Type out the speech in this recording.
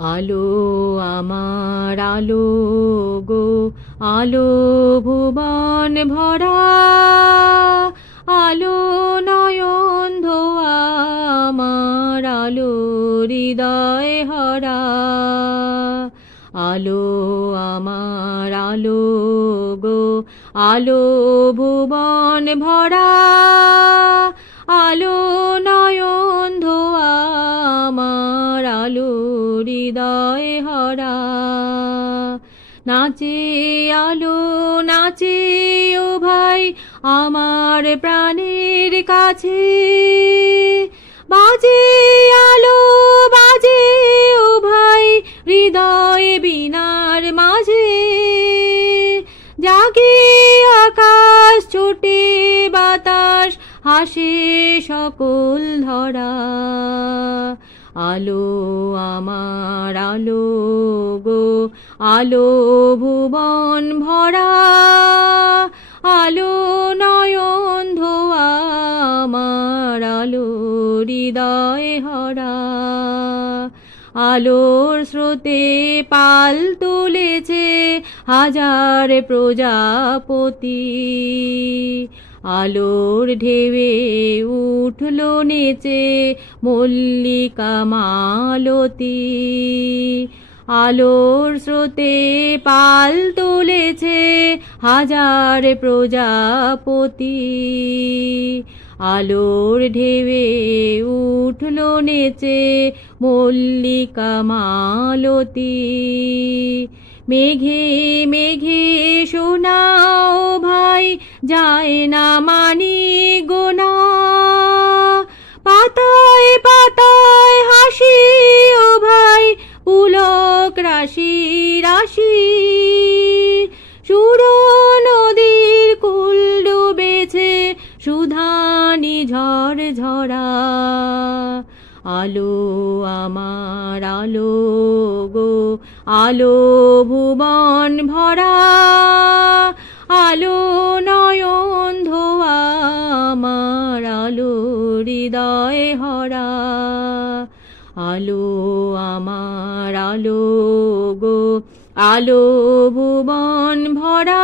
আলো আমার আলো গো, আলো ভুবন ভরা, আলো নয়ন ধোয়া আমার, আলো হৃদয় হরা। আলো আমার আলো গো, আলো ভুবন ভরা, আলো নয়ন ধোয়া আমার, আলো হৃদয় হরা। নাচে আলো নাচে ও ভাই আমার প্রাণের কাছে, বাজে আলো বাজে ও ভাই হৃদয় বীণার মাঝে। জাগে আকাশ ছোটে বাতাস হাসে সকল ধরা। আলো আমার আলো গো, আলো ভুবন ভরা, আলো নয়ন ধোয়া আমার, আলো হৃদয় হরা। আলোর স্রোতে পাল তুলেছে হাজার প্রজাপতি, আলোর ঢেউয়ে উঠলো নেচে মল্লিকা মালতী। আলোর স্রোতে পাল তুলেছে হাজার প্রজাপতি, আলোর ঢেউয়ে উঠলো নেচে মল্লিকা মালতী। মেঘে মেঘে শোনাও ভাই যায় না মানি গোনা, পাতায় পাতায় হাসি ও ভাই পুলক রাশি রাশি। সুর নদীর কুল ডুবেছে সুধানি ঝড় ঝরা। আলো আমার আলো গো, আলো ভুবন ভরা, আলো নয়ন ধোয়া আমার, আলো হৃদয় হরা। আলো আমার আলো গো, আলো ভুবন ভরা,